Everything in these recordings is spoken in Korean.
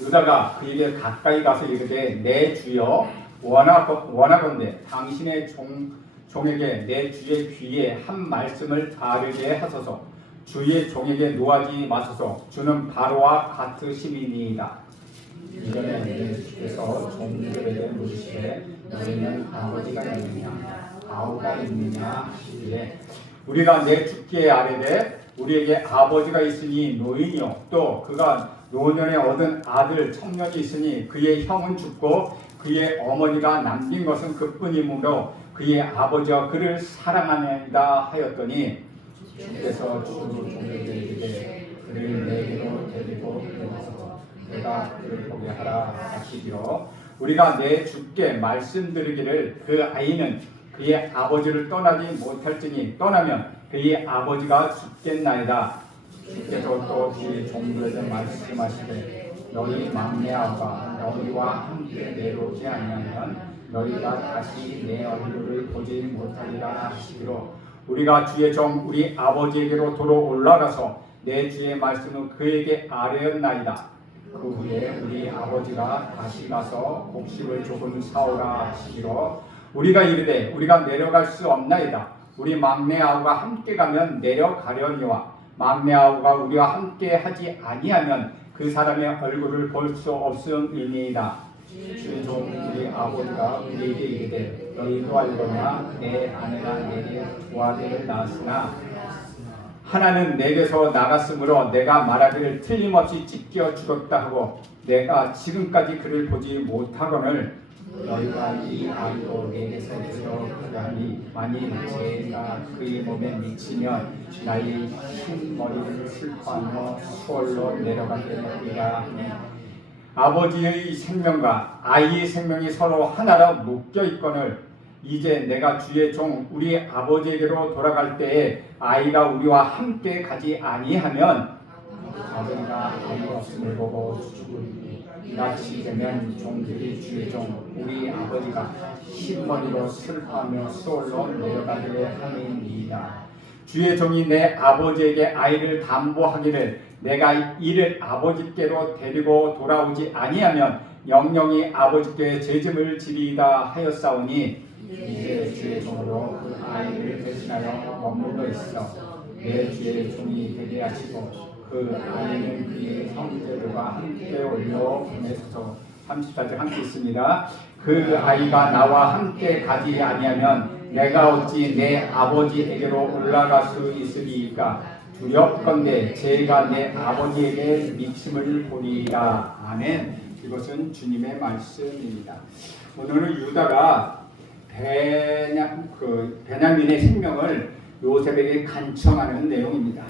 유다가 그에게 가까이 가서 이르되 내 주여 원하건대 당신의 종에게 내 주의 귀에 한 말씀을 다르게 하소서. 주의 종에게 노하지 마소서. 주는 바로와 같으심이니이다. 이전에 내 주께서 종들에게 물으시되 너희는 아버지가 있느냐 아우가 있느냐 하시기에 우리가 내 주께 아뢰되 우리에게 아버지가 있으니 노인이요 또 그가 노년에 얻은 아들 청년이 있으니 그의 형은 죽고 그의 어머니가 남긴 것은 그뿐이므로 그의 아버지와 그를 사랑하나이다 하였더니 주께서 주 종에게 이르되 그를 내게로 데리고 오소서. 내가 그를 보게 하라 하시기로 우리가 내 주께 말씀드리기를 그 아이는 그의 아버지를 떠나지 못할지니 떠나면 그의 아버지가 죽겠나이다. 주께서 또 그의 종들에게 말씀하시되 너희 막내 아우가 너희와 함께 내려오지 아니하면 너희가 다시 내 얼굴을 보지 못하리라 하시기로 우리가 주의 종 우리 아버지에게로 도로 올라가서 내 주의 말씀을 그에게 아뢰었나이다. 그 후에 우리 아버지가 다시 가서 곡식을 조금 사오라 하시기로 우리가 이르되 우리가 내려갈 수 없나이다. 우리 막내 아우가 함께 가면 내려가려니와 막내 아우가 우리와 함께 하지 아니하면 그 사람의 얼굴을 볼 수 없음이니이다. 주의 종 우리 아버지가 우리에게 이르되 너희도 알거냐 내 아내가 내게 두 아들을 낳았으나 하나는 내게서 나갔으므로 내가 말하기를 틀림없이 찢겨 죽었다 하고 내가 지금까지 그를 보지 못하거늘 너희가 이 아이도 내게서 들어가니 만일 죄가 그의 몸에 미치면 나의 흰 머리를 슬퍼하며 수월로 내려가게 되리라 하니 아버지의 생명과 아이의 생명이 서로 하나로 묶여 있거늘 이제 내가 주의 종 우리 아버지에게로 돌아갈 때에 아이가 우리와 함께 가지 아니하면 아버지가 아무 없음을 보고 죽으리니 낯이 되면 종들이 주의 종 우리 아버지가 흰머리로 슬퍼하며 수월로 내려가게 하느니이다. 주의 종이 내 아버지에게 아이를 담보하기를 내가 이를 아버지께로 데리고 돌아오지 아니하면 영영이 아버지께 죄짐을 지리이다 하였사오니 이제 주의 종으로 그 아이를 대신하여 머물러 있어 내 주의 종이 되게 하시고 그 아이는 그의 형제들과 함께 올려 보내소서. 34절 함께 있습니다. 그 아이가 나와 함께 가지 아니하면 내가 어찌 내 아버지에게로 올라갈 수 있으리이까 두렵건대 제가 내 아버지에게 미침을 보리이다. 아멘. 이것은 주님의 말씀입니다. 오늘은 유다가 베냐민의 생명을 요셉에게 간청하는 내용입니다.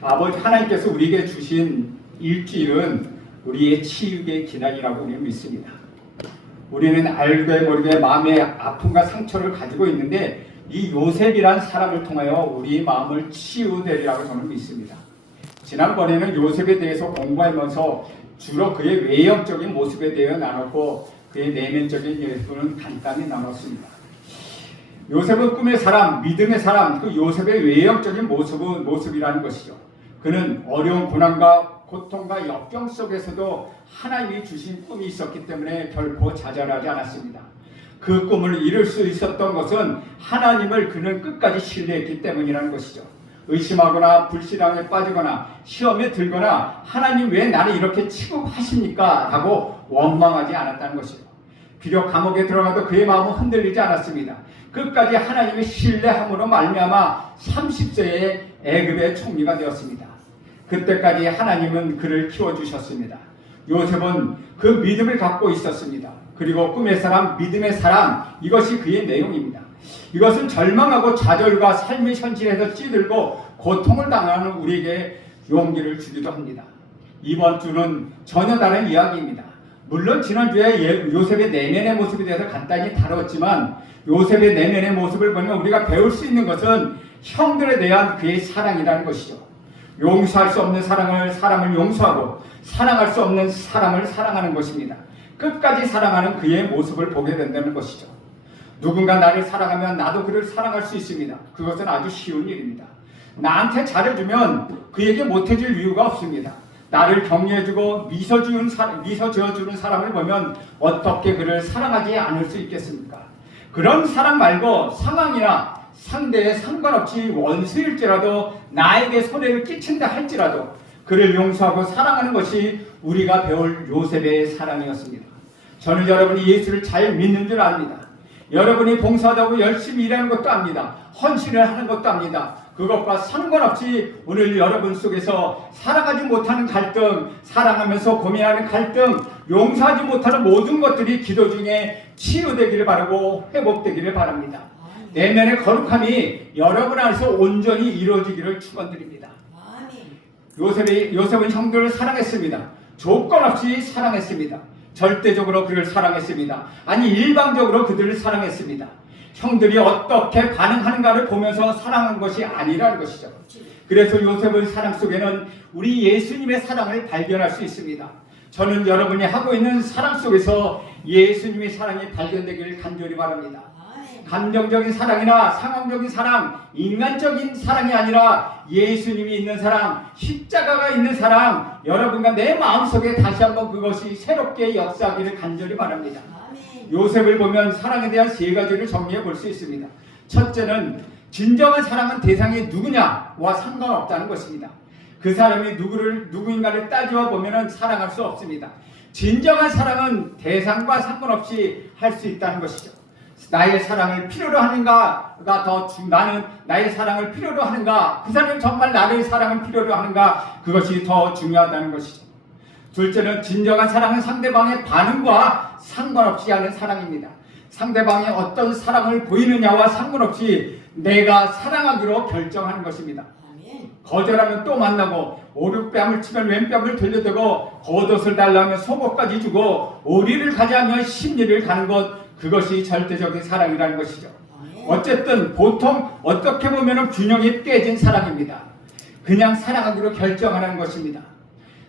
아버지 하나님께서 우리에게 주신 일주일은 우리의 치유의 기간이라고 우리는 믿습니다. 우리는 알게 모르게 마음의 아픔과 상처를 가지고 있는데 이 요셉이란 사람을 통하여 우리 마음을 치유되리라고 저는 믿습니다. 지난번에는 요셉에 대해서 공부하면서 주로 그의 외형적인 모습에 대해 나눴고 그의 내면적인 예수는 간단히 나눴습니다. 요셉은 꿈의 사람, 믿음의 사람, 그 요셉의 외형적인 모습이라는 것이죠. 그는 어려운 고난과 고통과 역경 속에서도 하나님이 주신 꿈이 있었기 때문에 결코 좌절하지 않았습니다. 그 꿈을 이룰 수 있었던 것은 하나님을 그는 끝까지 신뢰했기 때문이라는 것이죠. 의심하거나 불신앙에 빠지거나 시험에 들거나 하나님 왜 나를 이렇게 취급하십니까? 라고 원망하지 않았다는 것이죠. 비록 감옥에 들어가도 그의 마음은 흔들리지 않았습니다. 끝까지 하나님의 신뢰함으로 말미암아 30세에 애굽의 총리가 되었습니다. 그때까지 하나님은 그를 키워주셨습니다. 요셉은 그 믿음을 갖고 있었습니다. 그리고 꿈의 사람, 믿음의 사람, 이것이 그의 내용입니다. 이것은 절망하고 좌절과 삶의 현실에서 찌들고 고통을 당하는 우리에게 용기를 주기도 합니다. 이번 주는 전혀 다른 이야기입니다. 물론 지난주에 요셉의 내면의 모습에 대해서 간단히 다뤘지만 요셉의 내면의 모습을 보면 우리가 배울 수 있는 것은 형들에 대한 그의 사랑이라는 것이죠. 용서할 수 없는 사람을 용서하고 사랑할 수 없는 사람을 사랑하는 것입니다. 끝까지 사랑하는 그의 모습을 보게 된다는 것이죠. 누군가 나를 사랑하면 나도 그를 사랑할 수 있습니다. 그것은 아주 쉬운 일입니다. 나한테 잘해주면 그에게 못해줄 이유가 없습니다. 나를 격려해주고 미소 지어주는 사람을 보면 어떻게 그를 사랑하지 않을 수 있겠습니까? 그런 사람 말고 상황이나 상대에 상관없이 원수일지라도 나에게 손해를 끼친다 할지라도 그를 용서하고 사랑하는 것이 우리가 배울 요셉의 사랑이었습니다. 저는 여러분이 예수를 잘 믿는 줄 압니다. 여러분이 봉사하고 열심히 일하는 것도 압니다. 헌신을 하는 것도 압니다. 그것과 상관없이 오늘 여러분 속에서 사랑하지 못하는 갈등, 사랑하면서 고민하는 갈등, 용서하지 못하는 모든 것들이 기도 중에 치유되기를 바라고 회복되기를 바랍니다. 내면의 거룩함이 여러분 안에서 온전히 이루어지기를 축원드립니다. 요셉은 형들을 사랑했습니다. 조건 없이 사랑했습니다. 절대적으로 그를 사랑했습니다. 아니 일방적으로 그들을 사랑했습니다. 형들이 어떻게 반응하는가를 보면서 사랑한 것이 아니라는 것이죠. 그래서 요셉의 사랑 속에는 우리 예수님의 사랑을 발견할 수 있습니다. 저는 여러분이 하고 있는 사랑 속에서 예수님의 사랑이 발견되기를 간절히 바랍니다. 감정적인 사랑이나 상황적인 사랑, 인간적인 사랑이 아니라 예수님이 있는 사랑, 십자가가 있는 사랑, 여러분과 내 마음속에 다시 한번 그것이 새롭게 역사하기를 간절히 바랍니다. 요셉을 보면 사랑에 대한 세 가지를 정리해 볼 수 있습니다. 첫째는 진정한 사랑은 대상이 누구냐와 상관없다는 것입니다. 그 사람이 누구인가를 따지어 보면 사랑할 수 없습니다. 진정한 사랑은 대상과 상관없이 할 수 있다는 것이죠. 나의 사랑을 필요로 하는가가 나는 나의 사랑을 필요로 하는가, 그 사람이 정말 나의 사랑을 필요로 하는가, 그것이 더 중요하다는 것이죠. 둘째는 진정한 사랑은 상대방의 반응과 상관없이 하는 사랑입니다. 상대방이 어떤 사랑을 보이느냐와 상관없이 내가 사랑하기로 결정하는 것입니다. 거절하면 또 만나고, 오른뺨을 치면 왼뺨을 돌려대고, 겉옷을 달라면 속옷까지 주고, 오리를 가자면 십리를 가는 것, 그것이 절대적인 사랑이라는 것이죠. 어쨌든 보통 어떻게 보면 균형이 깨진 사랑입니다. 그냥 사랑하기로 결정하는 것입니다.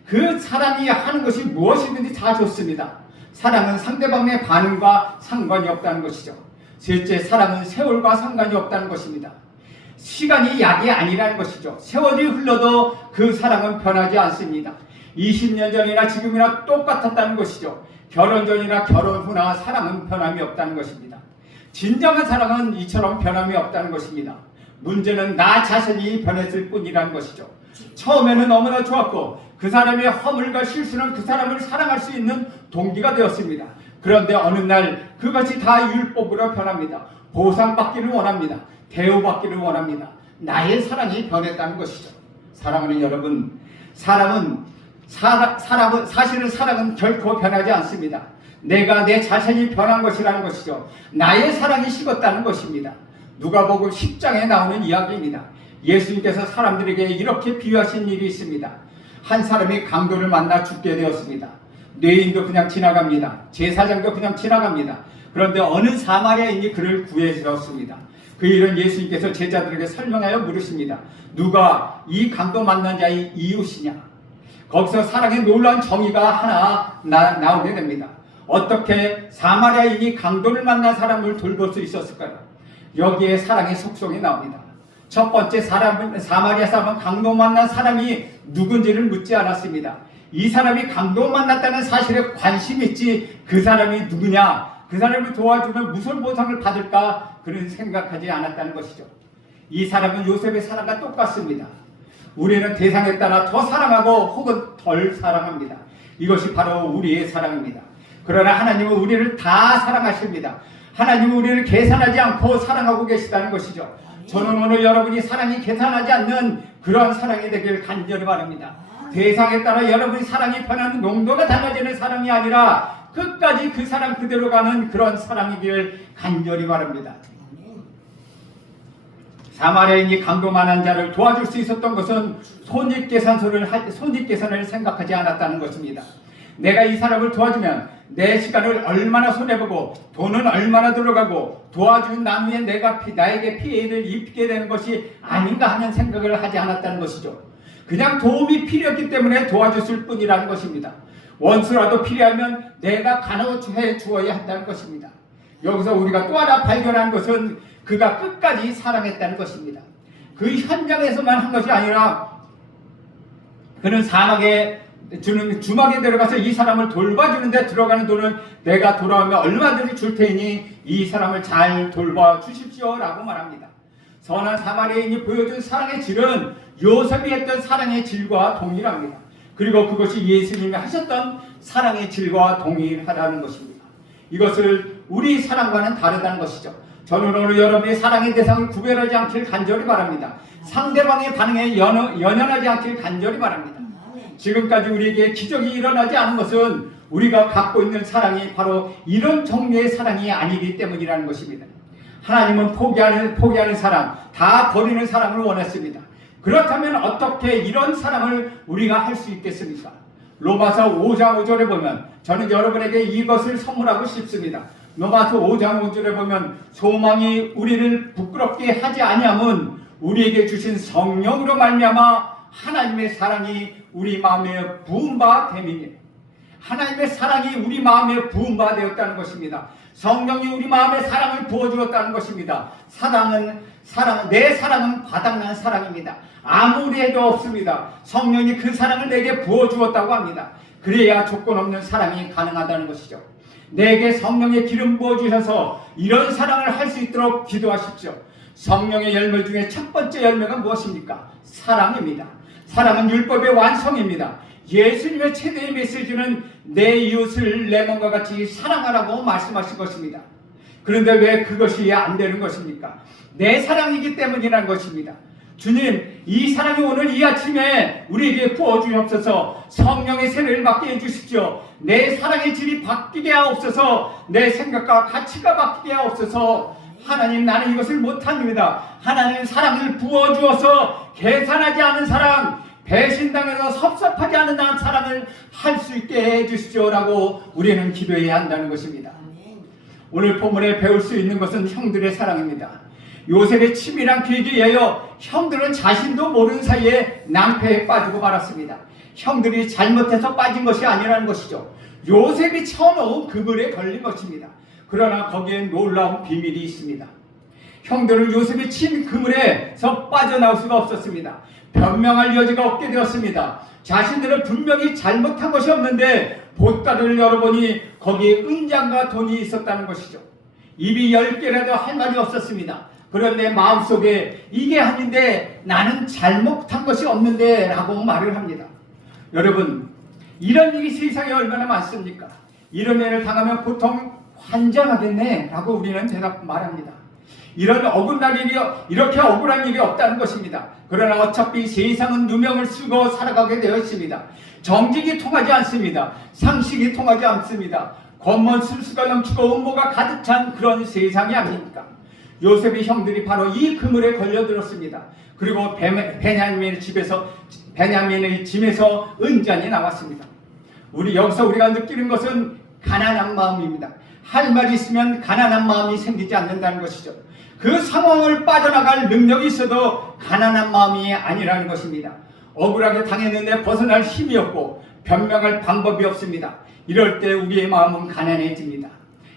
그 사람이 하는 것이 무엇이든지 다 좋습니다. 사랑은 상대방의 반응과 상관이 없다는 것이죠. 셋째, 사랑은 세월과 상관이 없다는 것입니다. 시간이 약이 아니라는 것이죠. 세월이 흘러도 그 사랑은 변하지 않습니다. 20년 전이나 지금이나 똑같았다는 것이죠. 결혼 전이나 결혼 후나 사랑은 변함이 없다는 것입니다. 진정한 사랑은 이처럼 변함이 없다는 것입니다. 문제는 나 자신이 변했을 뿐이라는 것이죠. 처음에는 너무나 좋았고 그 사람의 허물과 실수는 그 사람을 사랑할 수 있는 동기가 되었습니다. 그런데 어느 날 그것이 다 율법으로 변합니다. 보상받기를 원합니다. 대우받기를 원합니다. 나의 사랑이 변했다는 것이죠. 사랑하는 여러분, 사실은 사랑은 결코 변하지 않습니다. 내가 내 자신이 변한 것이라는 것이죠. 나의 사랑이 식었다는 것입니다. 누가복음 10장에 나오는 이야기입니다. 예수님께서 사람들에게 이렇게 비유하신 일이 있습니다. 한 사람이 강도를 만나 죽게 되었습니다. 뇌인도 그냥 지나갑니다. 제사장도 그냥 지나갑니다. 그런데 어느 사마리아인이 그를 구해주었습니다. 그 일은 예수님께서 제자들에게 설명하여 물으십니다. 누가 이 강도 만난 자의 이웃이냐? 거기서 사랑의 놀라운 정의가 하나 나오게 됩니다. 어떻게 사마리아인이 강도를 만난 사람을 돌볼 수 있었을까요? 여기에 사랑의 속성이 나옵니다. 첫 번째, 사마리아 사람은 강도 만난 사람이 누군지를 묻지 않았습니다. 이 사람이 강도 만났다는 사실에 관심이 있지 그 사람이 누구냐, 그 사람을 도와주면 무슨 보상을 받을까, 그런 생각하지 않았다는 것이죠. 이 사람은 요셉의 사랑과 똑같습니다. 우리는 대상에 따라 더 사랑하고 혹은 덜 사랑합니다. 이것이 바로 우리의 사랑입니다. 그러나 하나님은 우리를 다 사랑하십니다. 하나님은 우리를 계산하지 않고 사랑하고 계시다는 것이죠. 저는 오늘 여러분이 사랑이 계산하지 않는 그런 사랑이 되길 간절히 바랍니다. 대상에 따라 여러분의 사랑이 변하는 농도가 달라지는 사랑이 아니라 끝까지 그 사랑 그대로 가는 그런 사랑이길 간절히 바랍니다. 사마리아인이 강도만한 자를 도와줄 수 있었던 것은 손익계산을 생각하지 않았다는 것입니다. 내가 이 사람을 도와주면 내 시간을 얼마나 손해보고 돈은 얼마나 들어가고 도와준 나무에 나에게 피해를 입게 되는 것이 아닌가 하는 생각을 하지 않았다는 것이죠. 그냥 도움이 필요했기 때문에 도와줬을 뿐이라는 것입니다. 원수라도 필요하면 내가 간호해 주어야 한다는 것입니다. 여기서 우리가 또 하나 발견한 것은 그가 끝까지 사랑했다는 것입니다. 그 현장에서만 한 것이 아니라 그는 사막에 주는 주막에 들어가서 이 사람을 돌봐주는데 들어가는 돈은 내가 돌아오면 얼마든지 줄 테니 이 사람을 잘 돌봐 주십시오 라고 말합니다. 선한 사마리아인이 보여준 사랑의 질은 요셉이 했던 사랑의 질과 동일합니다. 그리고 그것이 예수님이 하셨던 사랑의 질과 동일하다는 것입니다. 이것을 우리 사랑과는 다르다는 것이죠. 저는 오늘 여러분의 사랑의 대상을 구별하지 않길 간절히 바랍니다. 상대방의 반응에 연연하지 않길 간절히 바랍니다. 지금까지 우리에게 기적이 일어나지 않은 것은 우리가 갖고 있는 사랑이 바로 이런 종류의 사랑이 아니기 때문이라는 것입니다. 하나님은 포기하는 사랑, 다 버리는 사랑을 원했습니다. 그렇다면 어떻게 이런 사랑을 우리가 할 수 있겠습니까? 로마서 5장 5절에 보면 저는 여러분에게 이것을 선물하고 싶습니다. 로마서 5장 5절에 보면 소망이 우리를 부끄럽게 하지 아니함은 우리에게 주신 성령으로 말미암아 하나님의 사랑이 우리 마음에 부은 바 됨이니, 하나님의 사랑이 우리 마음에 부은 바 되었다는 것입니다. 성령이 우리 마음에 사랑을 부어주었다는 것입니다. 내 사랑은 바닥난 사랑입니다. 아무리 해도 없습니다. 성령이 그 사랑을 내게 부어주었다고 합니다. 그래야 조건 없는 사랑이 가능하다는 것이죠. 내게 성령의 기름 부어주셔서 이런 사랑을 할 수 있도록 기도하십시오. 성령의 열매 중에 첫 번째 열매가 무엇입니까? 사랑입니다. 사랑은 율법의 완성입니다. 예수님의 최대의 메시지는 내 이웃을 내 몸과 같이 사랑하라고 말씀하신 것입니다. 그런데 왜 그것이 안 되는 것입니까? 내 사랑이기 때문이라는 것입니다. 주님, 이 사랑이 오늘 이 아침에 우리에게 부어주옵소서. 성령의 세례를 받게 해주십시오. 내 사랑의 질이 바뀌게 하옵소서. 내 생각과 가치가 바뀌게 하옵소서. 하나님, 나는 이것을 못합니다. 하나님, 사랑을 부어주어서 계산하지 않은 사랑, 배신당해서 섭섭하지 않은 사랑을 할 수 있게 해주십시오라고 우리는 기도해야 한다는 것입니다. 오늘 본문에 배울 수 있는 것은 형들의 사랑입니다. 요셉의 치밀한 계획에 의하여 형들은 자신도 모르는 사이에 낭패에 빠지고 말았습니다. 형들이 잘못해서 빠진 것이 아니라는 것이죠. 요셉이 쳐놓은 그물에 걸린 것입니다. 그러나 거기에 놀라운 비밀이 있습니다. 형들은 요셉이 친 그물에서 빠져나올 수가 없었습니다. 변명할 여지가 없게 되었습니다. 자신들은 분명히 잘못한 것이 없는데 보따리를 열어보니 거기에 은장과 돈이 있었다는 것이죠. 입이 10개라도 할 말이 없었습니다. 그런데 마음속에 이게 아닌데 나는 잘못한 것이 없는데 라고 말을 합니다. 여러분, 이런 일이 세상에 얼마나 많습니까? 이런 일을 당하면 보통 환장하겠네 라고 우리는 말합니다. 이렇게 억울한 일이 없다는 것입니다. 그러나 어차피 세상은 누명을 쓰고 살아가게 되어 있습니다. 정직이 통하지 않습니다. 상식이 통하지 않습니다. 권면 술수가 넘치고 음모가 가득 찬 그런 세상이 아닙니까? 요셉의 형들이 바로 이 그물에 걸려들었습니다. 그리고 베냐민의 집에서 은잔이 나왔습니다. 여기서 우리가 느끼는 것은 가난한 마음입니다. 할 말이 있으면 가난한 마음이 생기지 않는다는 것이죠. 그 상황을 빠져나갈 능력이 있어도 가난한 마음이 아니라는 것입니다. 억울하게 당했는데 벗어날 힘이 없고 변명할 방법이 없습니다. 이럴 때 우리의 마음은 가난해집니다.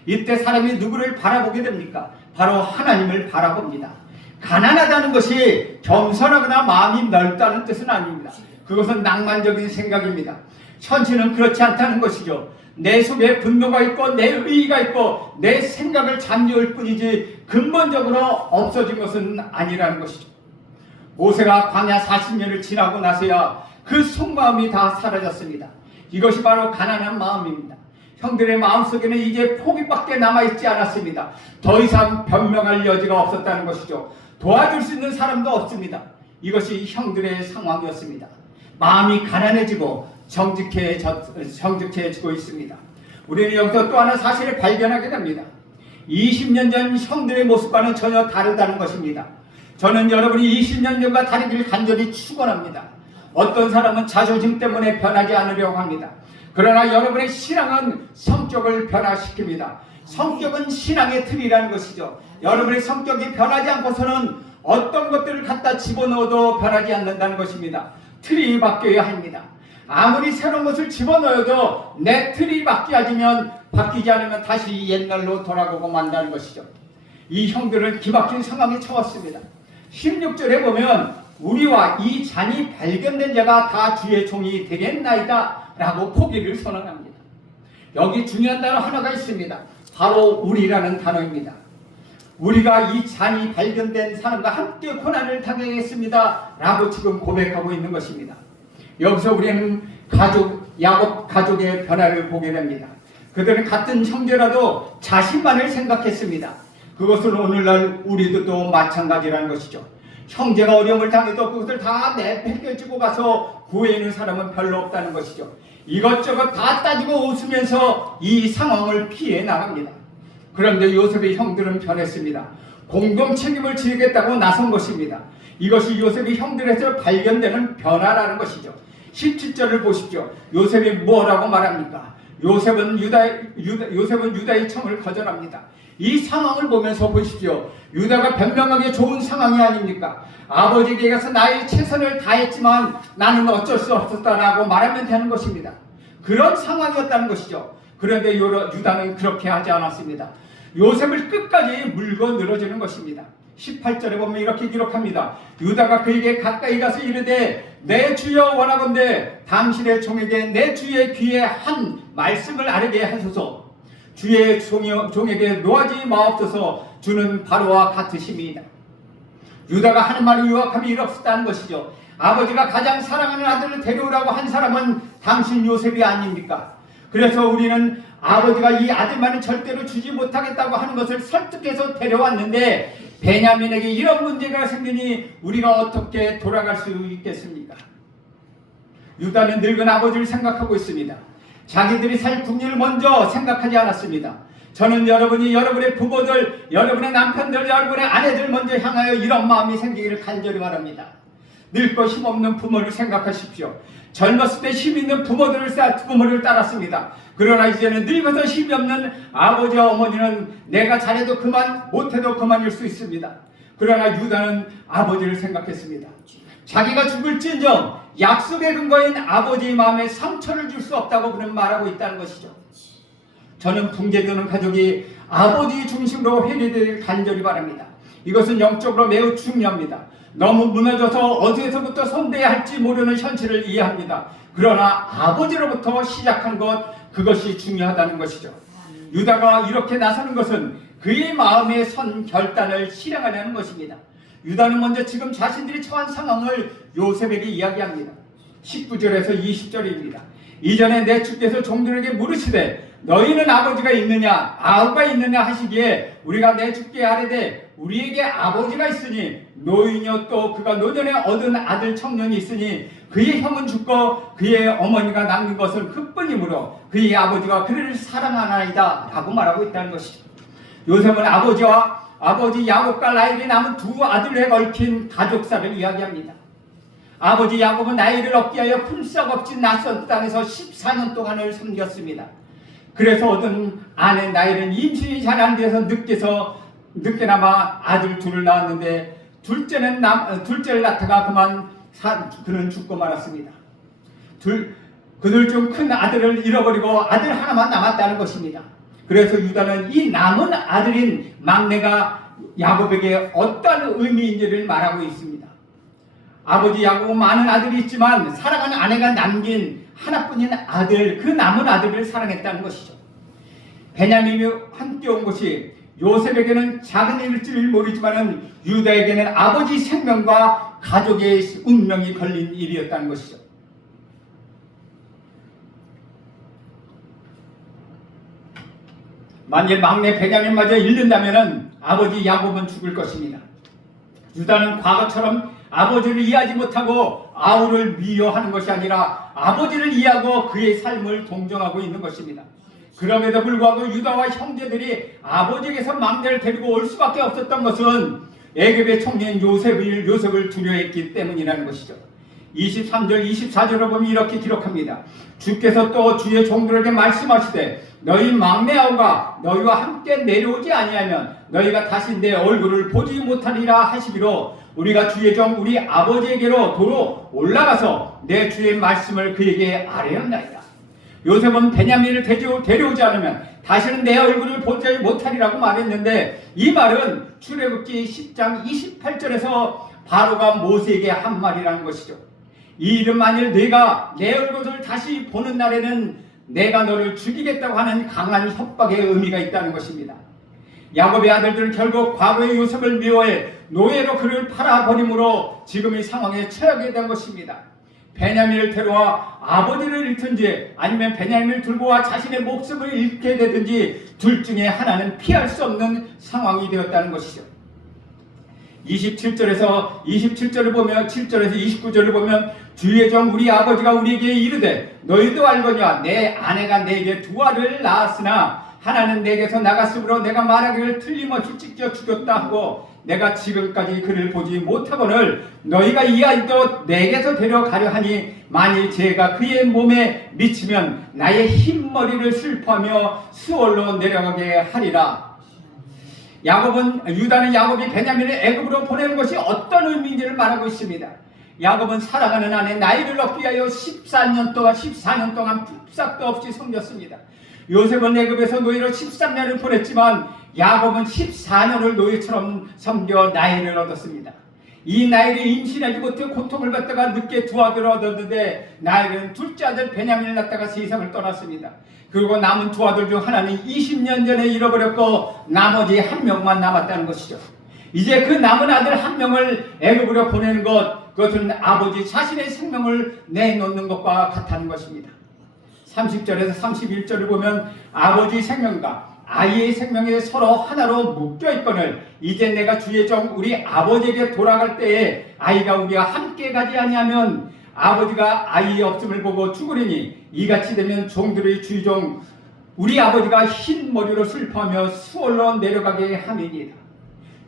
이때 사람이 누구를 바라보게 됩니까? 바로 하나님을 바라봅니다. 가난하다는 것이 겸손하거나 마음이 넓다는 뜻은 아닙니다. 그것은 낭만적인 생각입니다. 현실은 그렇지 않다는 것이죠. 내 속에 분노가 있고 내 의의가 있고 내 생각을 잠재울 뿐이지 근본적으로 없어진 것은 아니라는 것이죠. 모세가 광야 40년을 지나고 나서야 그 속마음이 다 사라졌습니다. 이것이 바로 가난한 마음입니다. 형들의 마음속에는 이제 포기밖에 남아있지 않았습니다. 더 이상 변명할 여지가 없었다는 것이죠. 도와줄 수 있는 사람도 없습니다. 이것이 형들의 상황이었습니다. 마음이 가난해지고 정직해지고 있습니다. 우리는 여기서 또 하나 사실을 발견하게 됩니다. 20년 전 형들의 모습과는 전혀 다르다는 것입니다. 저는 여러분이 20년 전과 다르기를 간절히 축원합니다. 어떤 사람은 자존심 때문에 변하지 않으려고 합니다. 그러나 여러분의 신앙은 성격을 변화시킵니다. 성격은 신앙의 틀이라는 것이죠. 여러분의 성격이 변하지 않고서는 어떤 것들을 갖다 집어넣어도 변하지 않는다는 것입니다. 틀이 바뀌어야 합니다. 아무리 새로운 것을 집어넣어도 내 틀이 바뀌지 않으면 다시 옛날로 돌아가고 만다는 것이죠. 이 형들은 기막힌 상황에 처했습니다. 16절에 보면 우리와 이 잔이 발견된 자가 다 주의 종이 되겠나이다. 라고 포기를 선언합니다. 여기 중요한 단어 하나가 있습니다. 바로 우리라는 단어입니다. 우리가 이 잔이 발견된 사람과 함께 고난을 당하겠습니다 라고 지금 고백하고 있는 것입니다. 여기서 우리는 야곱 가족의 변화를 보게 됩니다. 그들은 같은 형제라도 자신만을 생각했습니다. 그것은 오늘날 우리도 또 마찬가지라는 것이죠. 형제가 어려움을 당해도 그것을 다 내팽개치고 가서 구해내는 사람은 별로 없다는 것이죠. 이것저것 다 따지고 웃으면서 이 상황을 피해 나갑니다. 그런데 요셉의 형들은 변했습니다. 공동 책임을 지겠다고 나선 것입니다. 이것이 요셉의 형들에서 발견되는 변화라는 것이죠. 17절을 보십시오. 요셉이 뭐라고 말합니까? 요셉은 유다의 청을 거절합니다. 이 상황을 보면서 보십시오. 유다가 변명하기 좋은 상황이 아닙니까? 아버지에게 가서 나의 최선을 다했지만 나는 어쩔 수 없었다라고 말하면 되는 것입니다. 그런 상황이었다는 것이죠. 그런데 유다는 그렇게 하지 않았습니다. 요셉을 끝까지 물고 늘어지는 것입니다. 18절에 보면 이렇게 기록합니다. 유다가 그에게 가까이 가서 이르되 내 주여 원하건대 당신의 종에게 내 주의 귀에 한 말씀을 아뢰게 하소서. 주의 종에게 노하지 마옵소서. 주는 바로와 같으심이다. 유다가 하는 말이 유학함이 이렇다는 것이죠. 아버지가 가장 사랑하는 아들을 데려오라고 한 사람은 당신 요셉이 아닙니까? 그래서 우리는 아버지가 이 아들만은 절대로 주지 못하겠다고 하는 것을 설득해서 데려왔는데 베냐민에게 이런 문제가 생기니 우리가 어떻게 돌아갈 수 있겠습니까? 유다는 늙은 아버지를 생각하고 있습니다. 자기들이 살 궁리를 먼저 생각하지 않았습니다. 저는 여러분이 여러분의 부모들, 여러분의 남편들, 여러분의 아내들 먼저 향하여 이런 마음이 생기기를 간절히 바랍니다. 늙고 힘없는 부모를 생각하십시오. 젊었을 때 힘 있는 부모를 따랐습니다. 그러나 이제는 늙어서 힘이 없는 아버지와 어머니는 내가 잘해도 그만, 못해도 그만일 수 있습니다. 그러나 유다는 아버지를 생각했습니다. 자기가 죽을지언정 약속의 근거인 아버지의 마음에 상처를 줄 수 없다고 그는 말하고 있다는 것이죠. 저는 붕괴되는 가족이 아버지 중심으로 회개되길 간절히 바랍니다. 이것은 영적으로 매우 중요합니다. 너무 무너져서 어디에서부터 손대야 할지 모르는 현실을 이해합니다. 그러나 아버지로부터 시작한 그것이 중요하다는 것이죠. 유다가 이렇게 나서는 것은 그의 마음에 선 결단을 실행하려는 것입니다. 유다는 먼저 지금 자신들이 처한 상황을 요셉에게 이야기합니다. 19절에서 20절입니다. 이전에 내 주께서 종들에게 물으시되 너희는 아버지가 있느냐 아우가 있느냐 하시기에 우리가 내 주께 아뢰되 우리에게 아버지가 있으니 노인이요 또 그가 노년에 얻은 아들 청년이 있으니 그의 형은 죽고 그의 어머니가 남긴 것은 그뿐이므로 그의 아버지가 그를 사랑하나이다 라고 말하고 있다는 것이죠. 요셉은 아버지 야곱과 라헬이 남은 두 아들에 얽힌 가족사를 이야기합니다. 아버지 야곱은 나이를 얻기 위하여 품삯 없이 낯선 땅에서 14년 동안을 섬겼습니다. 그래서 얻은 아내 나이는 임신이 잘 안 돼서 늦게나마 아들 둘을 낳았는데 둘째를 낳다가 그는 죽고 말았습니다. 그들 중 큰 아들을 잃어버리고 아들 하나만 남았다는 것입니다. 그래서 유다는 이 남은 아들인 막내가 야곱에게 어떤 의미인지를 말하고 있습니다. 아버지 야곱은 많은 아들이 있지만 사랑하는 아내가 남긴 하나뿐인 아들, 그 남은 아들을 사랑했다는 것이죠. 베냐민이 함께 온 것이 요셉에게는 작은 일일지를 모르지만 유다에게는 아버지 생명과 가족의 운명이 걸린 일이었다는 것이죠. 만일 막내 베냐민마저 잃는다면 아버지 야곱은 죽을 것입니다. 유다는 과거처럼 아버지를 이해하지 못하고 아우를 미워하는 것이 아니라 아버지를 이해하고 그의 삶을 동정하고 있는 것입니다. 그럼에도 불구하고 유다와 형제들이 아버지에게서 막내를 데리고 올 수밖에 없었던 것은 애굽의 청년 요셉을 두려워했기 때문이라는 것이죠. 23절 24절을 보면 이렇게 기록합니다. 주께서 또 주의 종들에게 말씀하시되 너희 막내 아우가 너희와 함께 내려오지 아니하면 너희가 다시 내 얼굴을 보지 못하리라 하시기로 우리가 주의 종 우리 아버지에게로 도로 올라가서 내 주의 말씀을 그에게 아뢰었나이다. 요셉은 베냐민을 데려오지 않으면 다시는 내 얼굴을 보지 못하리라고 말했는데 이 말은 출애굽기 10장 28절에서 바로가 모세에게 한 말이라는 것이죠. 이 일은 만일 네가 내 얼굴을 다시 보는 날에는 내가 너를 죽이겠다고 하는 강한 협박의 의미가 있다는 것입니다. 야곱의 아들들은 결국 과거의 요셉을 미워해 노예로 그를 팔아버림으로 지금의 상황에 처하게 된 것입니다. 베냐민을 데려와 아버지를 잃든지 아니면 베냐민을 들고 와 자신의 목숨을 잃게 되든지 둘 중에 하나는 피할 수 없는 상황이 되었다는 것이죠. 27절에서 27절을 보면 7절에서 29절을 보면 주의 종 우리 아버지가 우리에게 이르되 너희도 알거냐 내 아내가 내게 두 아들을 낳았으나 하나는 내게서 나갔으므로 내가 말하기를 틀림없이 찢겨 죽였다 하고 내가 지금까지 그를 보지 못하거늘 너희가 이 아이도 내게서 데려가려 하니 만일 죄가 그의 몸에 미치면 나의 흰머리를 슬퍼하며 수월로 내려가게 하리라. 유다는 야곱이 베냐민을 애굽으로 보내는 것이 어떤 의미인지를 말하고 있습니다. 야곱은 사랑하는 아내 나일을 얻기 위하여 14년 동안 푹삭도 없이 섬겼습니다. 요셉은 애굽에서 노예로 13년을 보냈지만 야곱은 14년을 노예처럼 섬겨 나일을 얻었습니다. 이 나일이 임신하지 못해 고통을 받다가 늦게 두 아들을 얻었는데 나일은 둘째 아들 베냐민을 낳다가 세상을 떠났습니다. 그리고 남은 두 아들 중 하나는 20년 전에 잃어버렸고 나머지 한 명만 남았다는 것이죠. 이제 그 남은 아들 한 명을 애굽으로 보내는 그것은 아버지 자신의 생명을 내놓는 것과 같다는 것입니다. 30절에서 31절을 보면 아버지 생명과 아이의 생명이 서로 하나로 묶여있거늘 이제 내가 주의 종 우리 아버지에게 돌아갈 때에 아이가 우리와 함께 가지 아니하면 아버지가 아이 없음을 보고 죽으리니 이같이 되면 종들의 주종 우리 아버지가 흰 머리로 슬퍼하며 수월로 내려가게 함이니이다.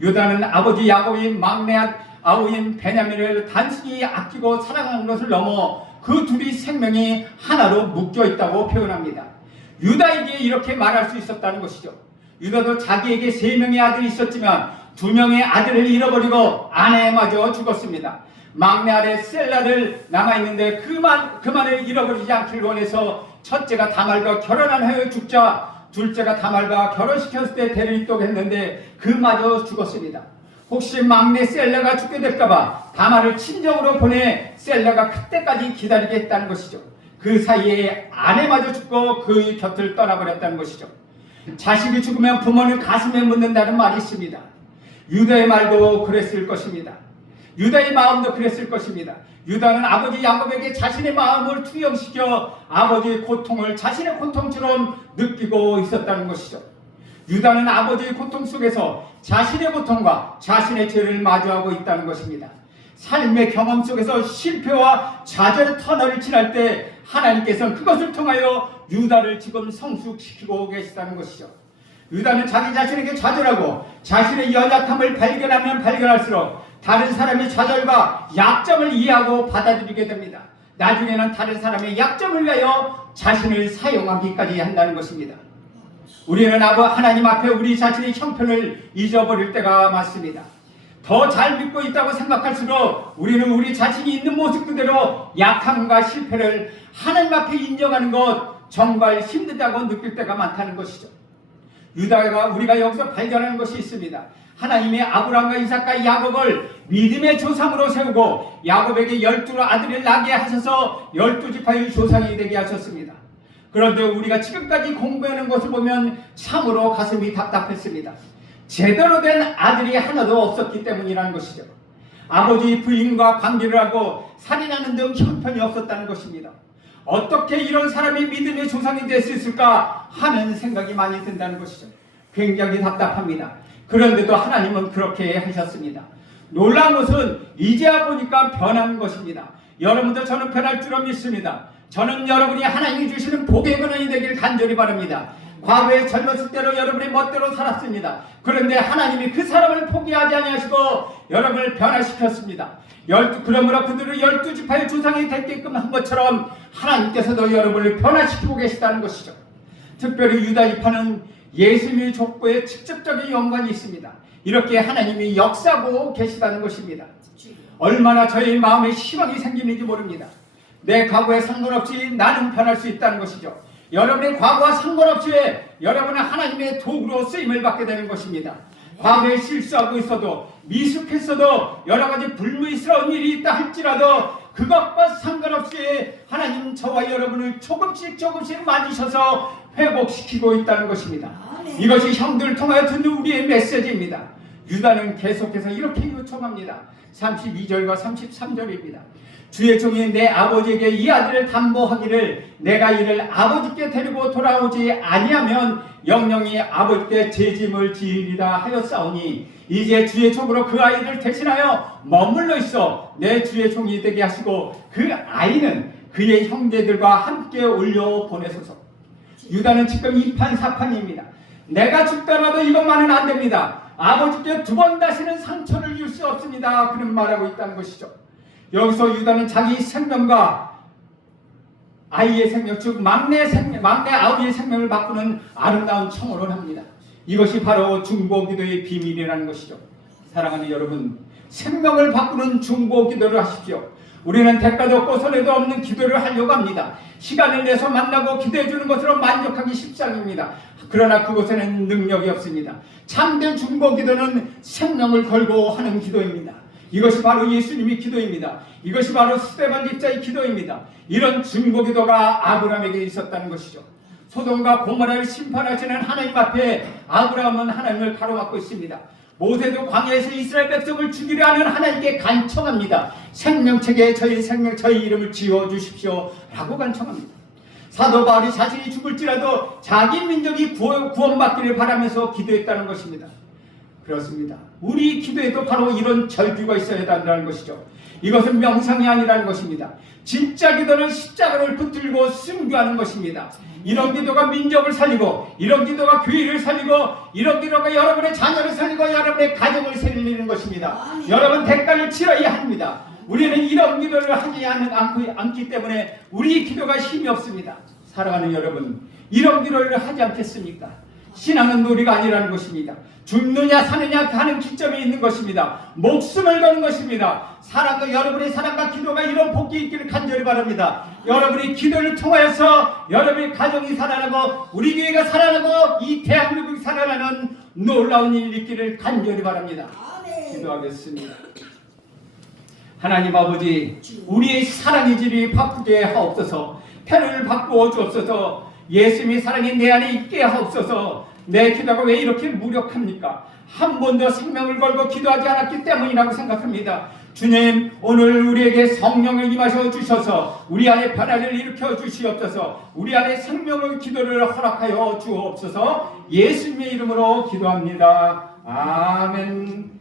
유다는 아버지 야곱이 막내 아우인 베냐민을 단순히 아끼고 사랑하는 것을 넘어 그 둘이 생명이 하나로 묶여있다고 표현합니다. 유다에게 이렇게 말할 수 있었다는 것이죠. 유다도 자기에게 3명의 아들이 있었지만 2명의 아들을 잃어버리고 아내마저 죽었습니다. 막내 아들 셀라를 남아있는데 그만을 잃어버리지 않기를 원해서 첫째가 다말과 결혼한 후에 죽자 둘째가 다말과 결혼시켰을 때 대리도 했는데 그마저 죽었습니다. 혹시 막내 셀라가 죽게 될까봐 다말을 친정으로 보내 셀라가 그때까지 기다리게 했다는 것이죠. 그 사이에 아내마저 죽고 그 곁을 떠나버렸다는 것이죠. 자식이 죽으면 부모는 가슴에 묻는다는 말이 있습니다. 유다의 말도 그랬을 것입니다. 유다의 마음도 그랬을 것입니다. 유다는 아버지 야곱에게 자신의 마음을 투영시켜 아버지의 고통을 자신의 고통처럼 느끼고 있었다는 것이죠. 유다는 아버지의 고통 속에서 자신의 고통과 자신의 죄를 마주하고 있다는 것입니다. 삶의 경험 속에서 실패와 좌절의 터널을 지날 때 하나님께서는 그것을 통하여 유다를 지금 성숙시키고 계시다는 것이죠. 유다는 자기 자신에게 좌절하고 자신의 연약함을 발견하면 발견할수록 다른 사람의 좌절과 약점을 이해하고 받아들이게 됩니다. 나중에는 다른 사람의 약점을 위하여 자신을 사용하기까지 한다는 것입니다. 우리는 하나님 앞에 우리 자신의 형편을 잊어버릴 때가 많습니다. 더 잘 믿고 있다고 생각할수록 우리는 우리 자신이 있는 모습 그대로 약함과 실패를 하나님 앞에 인정하는 것 정말 힘들다고 느낄 때가 많다는 것이죠. 우리가 여기서 발견하는 것이 있습니다. 하나님이 아브라함과 이삭과 야곱을 믿음의 조상으로 세우고 야곱에게 12 아들을 낳게 하셔서 12지파의 조상이 되게 하셨습니다. 그런데 우리가 지금까지 공부하는 것을 보면 참으로 가슴이 답답했습니다. 제대로 된 아들이 하나도 없었기 때문이라는 것이죠. 아버지 부인과 관계를 하고 살인하는 등 형편이 없었다는 것입니다. 어떻게 이런 사람이 믿음의 조상이 될 수 있을까 하는 생각이 많이 든다는 것이죠. 굉장히 답답합니다. 그런데도 하나님은 그렇게 하셨습니다. 놀라운 것은 이제야 보니까 변한 것입니다. 여러분도 저는 변할 줄은 믿습니다. 저는 여러분이 하나님이 주시는 복의 근원이 되길 간절히 바랍니다. 과거에 젊었을 때로 여러분이 멋대로 살았습니다. 그런데 하나님이 그 사람을 포기하지 아니하시고 여러분을 변화시켰습니다. 그러므로 그들을 12지파의 조상이 되게끔 한 것처럼 하나님께서도 여러분을 변화시키고 계시다는 것이죠. 특별히 유다지파는 예수님의 족보에 직접적인 연관이 있습니다. 이렇게 하나님이 역사하고 계시다는 것입니다. 얼마나 저희 마음에 희망이 생기는지 모릅니다. 내 과거에 상관없이 나는 변할 수 있다는 것이죠. 여러분의 과거와 상관없이 여러분은 하나님의 도구로 쓰임을 받게 되는 것입니다. 과거에 실수하고 있어도 미숙했어도 여러 가지 불미스러운 일이 있다 할지라도 그것과 상관없이 하나님 저와 여러분을 조금씩 만지셔서 회복시키고 있다는 것입니다. 이것이 형들을 통하여 듣는 우리의 메시지입니다. 유다는 계속해서 이렇게 요청합니다. 32절과 33절입니다. 주의 종이 내 아버지에게 이 아들을 담보하기를 내가 이를 아버지께 데리고 돌아오지 아니하면 영영이 아버지께 죄짐을 지으리라 하였사오니 이제 주의 종으로 그 아이를 대신하여 머물러 있어 내 주의 종이 되게 하시고 그 아이는 그의 형제들과 함께 올려 보내소서. 유다는 지금 이판사판입니다. 내가 죽더라도 이것만은 안 됩니다. 아버지께 두 번 다시는 상처를 줄 수 없습니다. 그런 말하고 있다는 것이죠. 여기서 유다는 자기 생명과 아이의 생명, 즉 막내 아우의 생명을 바꾸는 아름다운 청혼을 합니다. 이것이 바로 중보기도의 비밀이라는 것이죠. 사랑하는 여러분, 생명을 바꾸는 중보기도를 하십시오. 우리는 대가도 없고 손해도 없는 기도를 하려고 합니다. 시간을 내서 만나고 기도해 주는 것으로 만족하기 십상입니다. 그러나 그곳에는 능력이 없습니다. 참된 중보기도는 생명을 걸고 하는 기도입니다. 이것이 바로 예수님의 기도입니다. 이것이 바로 스데반 집사의 기도입니다. 이런 중보기도가 아브라함에게 있었다는 것이죠. 소돔과 고모라를 심판하시는 하나님 앞에 아브라함은 하나님을 가로막고 있습니다. 모세도 광야에서 이스라엘 백성을 죽이려 하는 하나님께 간청합니다. 생명책에 저희 이름을 지어주십시오 라고 간청합니다. 사도 바울이 자신이 죽을지라도 자기 민족이 구원받기를 바라면서 기도했다는 것입니다. 그렇습니다. 우리 기도에도 바로 이런 절규가 있어야 한다는 것이죠. 이것은 명상이 아니라는 것입니다. 진짜 기도는 십자가를 붙들고 순교하는 것입니다. 이런 기도가 민족을 살리고, 이런 기도가 교회를 살리고, 이런 기도가 여러분의 자녀를 살리고 여러분의 가정을 살리는 것입니다. 여러분 대가를 치러야 합니다. 우리는 이런 기도를 하지 않기 때문에 우리 기도가 힘이 없습니다. 사랑하는 여러분, 이런 기도를 하지 않겠습니까? 신앙은 놀이가 아니라는 것입니다. 죽느냐 사느냐 하는 기점이 있는 것입니다. 목숨을 거는 것입니다. 여러분의 사랑과 기도가 이런 복이 있기를 간절히 바랍니다. 여러분의 기도를 통하여서 여러분의 가정이 살아나고 우리 교회가 살아나고 이 대한민국이 살아나는 놀라운 일이 있기를 간절히 바랍니다. 기도하겠습니다. 하나님 아버지, 우리의 사랑의 질이 바꾸게 하옵소서. 태를 바꾸어 주옵소서. 예수님의 사랑이 내 안에 있게 하옵소서. 내 기도가 왜 이렇게 무력합니까? 한 번도 생명을 걸고 기도하지 않았기 때문이라고 생각합니다. 주님, 오늘 우리에게 성령을 임하셔 주셔서 우리 안에 변화를 일으켜 주시옵소서. 우리 안에 생명의 기도를 허락하여 주옵소서. 예수님의 이름으로 기도합니다. 아멘.